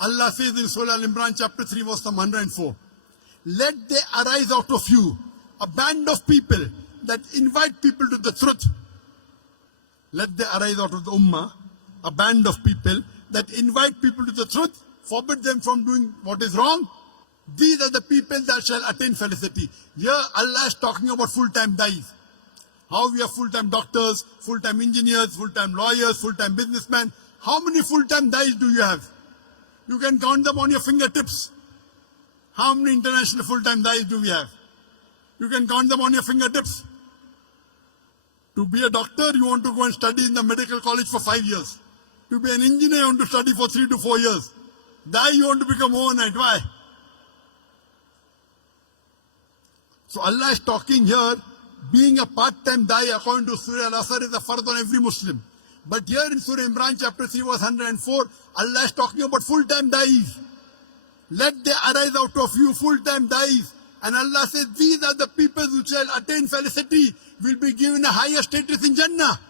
Allah says in Surah Al-Imran chapter 3 verse number 104, let there arise out of you a band of people that invite people to the truth. Let there arise out of the ummah a band of people that invite people to the truth, forbid them from doing what is wrong. These are the people that shall attain felicity. Here Allah is talking about full-time dais. How we have full-time doctors, full-time engineers, full-time lawyers, full-time businessmen. How many full-time dais do you have? You can count them on your fingertips. How many international full-time dais do we have? You can count them on your fingertips. To be a doctor, you want to go and study in the medical college for 5 years. To be an engineer, you want to study for 3 to 4 years. Dai, you want to become overnight. Why? So Allah is talking here, being a part-time dai according to Surah Al-Asr is a fard on every Muslim. But here in Surah Imran chapter 3 verse 104, Allah is talking about full-time dais. Let there arise out of you full-time dais. And Allah says, these are the people who shall attain felicity, will be given a higher status in Jannah.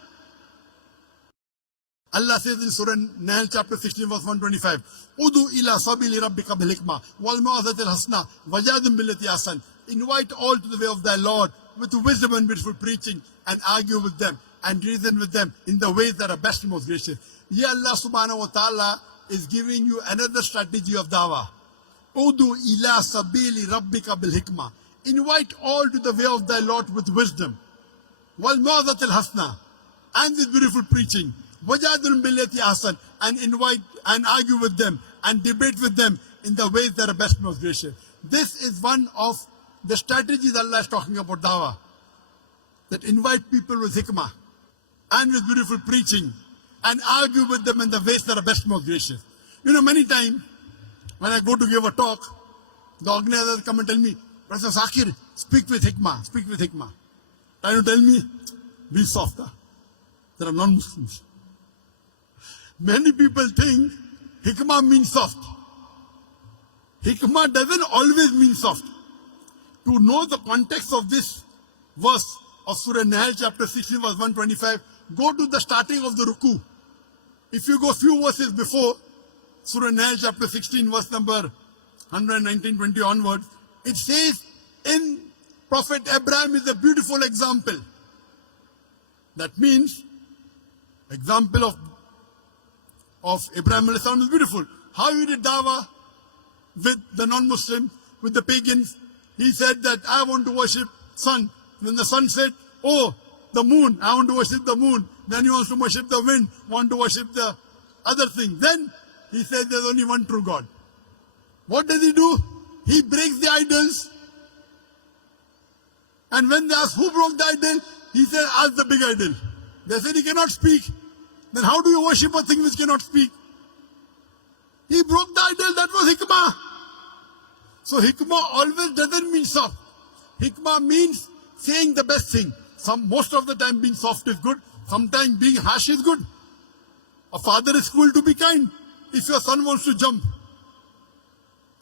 Allah says in Surah Naik chapter 16 verse 125, Udu ila sabili rabbika bil hikmah wal mau'izatil hasana wajadil billati ahsan. Invite all to the way of thy Lord with wisdom and beautiful preaching, and argue with them and reason with them in the ways that are best and most gracious. Here Allah subhanahu wa ta'ala is giving you another strategy of dawah. Udu ila sabili rabbika bil hikmah. Invite all to the way of thy Lord with wisdom. Wal mau'izatil hasana, and with beautiful preaching. Wajadil billati ahsan, and invite and argue with them and debate with them in the ways that are best and most gracious. This is one of the strategies Allah is talking about dawah. That invite people with hikmah and with beautiful preaching and argue with them in the ways that are best and most gracious. You know, many times when I go to give a talk, the organizers come and tell me, Professor Zakir, speak with hikmah, speak with hikmah. Trying to tell me, be softer. There are non-Muslims. Many people think hikmah means soft. Hikmah doesn't always mean soft. To know the context of this verse of Surah Nahl chapter 16 verse 125, go to the starting of the ruku. If you go few verses before, Surah Nahl chapter 16 verse number 119, 20 onwards, it says in Prophet Abraham is a beautiful example. That means example of Abraham is beautiful. How he did dawah with the non-Muslims, with the pagans. He said that I want to worship sun. Then the sun said, oh, the moon, I want to worship the moon. Then he wants to worship the wind, want to worship the other thing. Then he said there's only one true God. What does he do? He breaks the idols. And when they ask who broke the idol, he said, ask the big idol. They said he cannot speak. Then how do you worship a thing which cannot speak? He broke the idol, that was hikmah. So hikmah always doesn't mean soft. Hikmah means saying the best thing. Most of the time being soft is good. Sometimes being harsh is good. A father is cruel to be kind. If your son wants to jump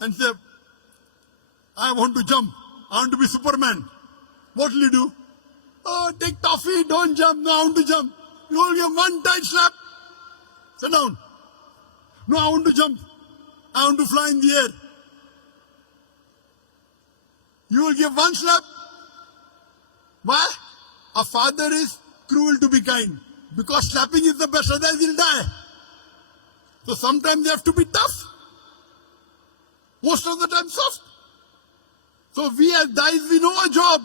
and say, I want to jump, I want to be Superman, what will you do? Oh, take toffee, don't jump, no, I want to jump. You will give one tight slap. Sit down. No, I want to jump. I want to fly in the air. You will give one slap. Why? A father is cruel to be kind. Because slapping is the best, otherwise he'll die. So sometimes they have to be tough. Most of the time soft. So we as dais, we know our job.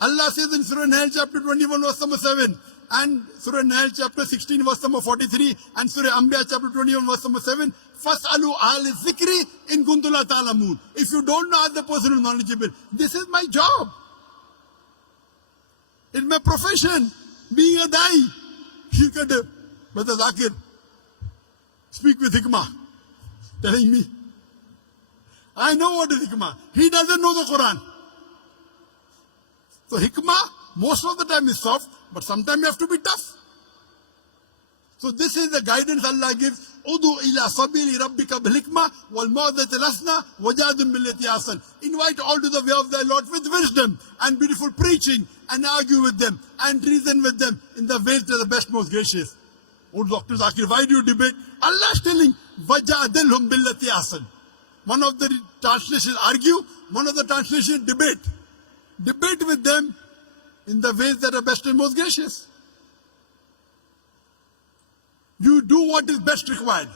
Allah says in Surah Nahl chapter 21 verse number 7 and Surah Nahl chapter 16 verse number 43 and Surah Anbiya chapter 21 verse number 7, Fas'alu ahli zikri in kuntum la ta'lamun. If you don't know, ask the person who is knowledgeable. This is my job. It's my profession. Being a dai. You can do, Brother Zakir, speak with hikmah. Telling me. I know what is hikmah. He doesn't know the Quran. So hikmah, most of the time is soft, but sometimes you have to be tough. So this is the guidance Allah gives. Udu ila sabili rabbika bil hikmah wal mau'izatil hasana wajadil billati ahsan. Invite all to the way of thy Lord with wisdom and beautiful preaching, and argue with them and reason with them in the ways that are the best, most gracious. Oh, Dr. Zakir, why do you debate? Allah is telling, وَجَادِلْهُمْ بِالَّتِي أَحْسَنُ. One of the translations argue, one of the translations debate. Debate with them in the ways that are best and most gracious. You do what is best required.